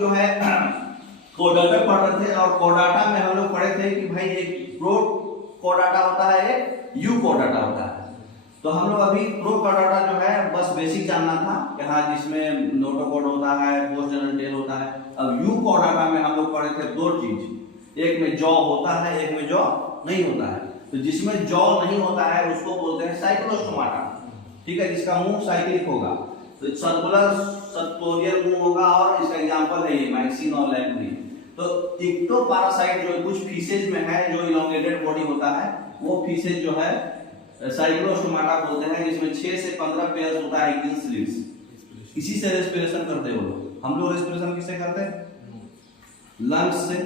लोग जो है कोडाटा पढ़ रहे थे और कोडाटा में हम लोग पढ़े थे कि भाई एक प्रो कोडाटा होता है, एक यू कोडाटा होता है। तो हम लोग अभी प्रो कोडाटा जो है बस बेसिक जानना था कि हाँ जिसमें नोटोकोड होता है, पोस्ट जनरल टेल होता है। अब यू कोडाटा में हम लोग पढ़े थे दो चीज, एक में जॉ होता है, एक में जॉ नहीं होता है। तो जिसमें जॉ नहीं होता है उसको बोलते हैं साइक्लोस्टोमाटा, ठीक है, जिसका मुंह साइक्लिक होगा, तो सर्कुलर सर्कुलर मुंह होगा। और इसका एग्जांपल है ये माइक्सिन और लैम्प्री। तो इक्टोपैरासाइट जो कुछ फीसेज में है जो इलोंगेटेड बॉडी होता है, वो फीसेज जो है साइक्लोस्टोमाटा बोलते हैं, जिसमें 6 से 15 पेयर्स होता है गिल स्लिट्स। इसी से रेस्पिरेशन करते हो लोग। हम लोग रेस्पिरेशन किससे करते हैं? लंग्स से।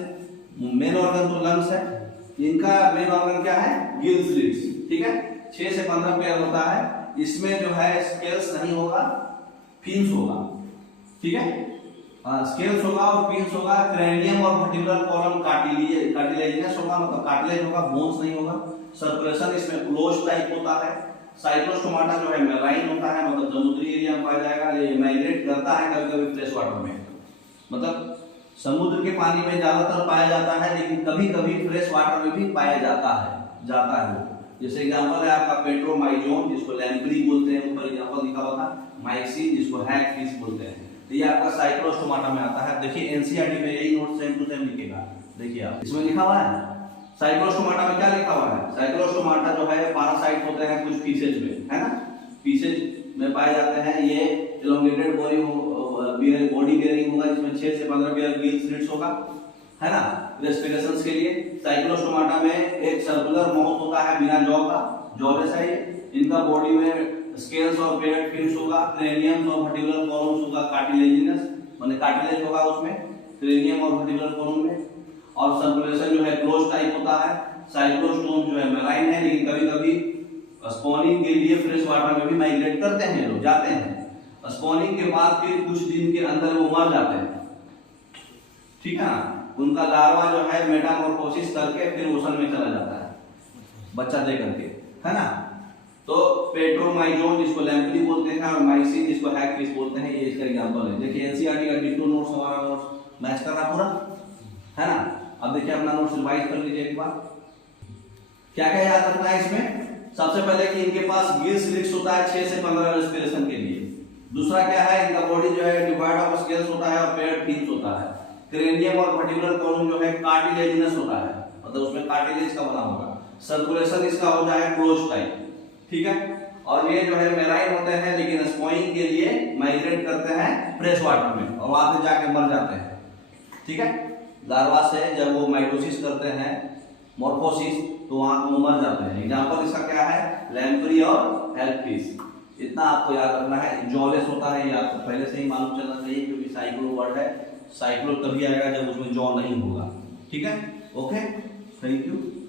मेन ऑर्गन तो लंग्स है, इनका मेन ऑर्गन क्या है? गिल स्लिट्स, ठीक है। 6 से 15 पेयर होता है। इसमें जो है स्केल्स नहीं होगा, फिन्स होगा, ठीक है। स्केल्स होगा और फिन्स होगा। क्रेनियम और वर्टिब्रल कॉलम कार्टिलेजिनस होगा, मतलब कार्टिलेज होगा, बोन्स नहीं होगा। सर्कुलेशन इसमें क्लोज टाइप होता है। साइक्लोस्टोमाटा जो है मेराइन होता है, मतलब समुद्री एरिया में पाया जाएगा। ये माइग्रेट करता है कभी-कभी फ्रेश वाटर में, मतलब समुद्र के पानी में ज्यादातर पाया जाता है, लेकिन कभी-कभी फ्रेश वाटर में भी पाया जाता है। जैसे एग्जांपल है आपका पेट्रोमाइजोन, जिसको लैम्प्री बोलते हैं, ऊपर एग्जांपल लिखा हुआ था। माइक्सिन, जिसको हैगफिश बोलते हैं, तो ये आपका साइक्लोस्टोमाटा में आता है। देखिए एनसीईआरटी में यही नोट सेम टू सेम लिखेगा। देखिए आप इसमें लिखा हुआ है साइक्लोस्टोमाटा में क्या लिखा हुआ है। साइक्लोस्टोमाटा जो है पैरासाइट होते हैं कुछ फीसेज में, है ना, फीसेज में पाए जाते हैं। ये इलोंगेटेड बॉडी बियरिंग होगा, जिसमें 6 से 15 पेयर गिल स्लिट्स होगा, है ना, रेस्पिरेशन के लिए। साइक्लोस्टोमाटा में एक सर्कुलर माउथ होता है बिना जॉ का, जॉलेस है। इनका बॉडी में स्केल्स और पेयर्ड फिन्स होगा। क्रेनियम और वर्टिब्रल कॉलम्स होगा, कार्टिलेजिनस, माने कार्टिलेज होगा उसमें, क्रेनियम और वर्टिब्रल कॉलम में। और सर्कुलेशन जो है क्लोज टाइप होता है। साइक्लोस्टोम जो है मेराइन है, लेकिन कभी-कभी स्पॉनिंग के लिए फ्रेश वाटर में भी माइग्रेट करते हैं लोग, जाते हैं। स्पॉनिंग के बाद फिर कुछ दिन के अंदर वो मर जाते हैं, ठीक है ना। उनका लार्वा जो है मेटामॉर्फोसिस करके फिर ओशन में चला जाता है, बच्चा दे करके, है ना। तो पेट्रोमाइजोन, जिसको लैम्प्री बोलते हैं, और माइक्सिन, जिसको हैगफिश बोलते हैं, ये इसका एग्जांपल है। देखिए एनसीईआरटी का डिटो नोट्स, हमारा नोट्स मैच कर रहा पूरा, है ना। अब देखिए अपना नोट्स रिवाइज कर लीजिए एक बार। क्या क्या याद रखना है इसमें? सबसे पहले कि इनके पास गिल स्लिट्स होता है 6 से 15 रेस्पिरेशन के लिए। दूसरा क्या है, इनका बॉडी जो है डिवाइड ऑफ स्केल्स होता है और पेयर्ड फिन्स होता है। क्रेनियम और वर्टिब्रल कॉलम जो है कार्टिलेजिनस होता है, मतलब उसमें कार्टिलेज का बना होगा। सर्कुलेशन इसका हो जाए क्लोज टाइप, ठीक है। और ये जो है मेराइन होते हैं, लेकिन स्पॉइंग के लिए माइग्रेट करते हैं फ्रेश वाटर में और वहां पे जाके मर जाते हैं, ठीक है। लार्वा से जब वो माइटोसिस करते हैं, मॉर्फोसिस, तो वहां पे मर जाते हैं। एग्जांपल इसका क्या है? लैम्प्री और हैगफिश। इतना आपको याद रखना है। जॉलेस होता है, ये आपको पहले से ही मालूम चलना चाहिए, क्योंकि साइक्लो वर्ड है। साइक्लो तभी आएगा जब उसमें जॉ नहीं होगा, ठीक है। Okay, thank you.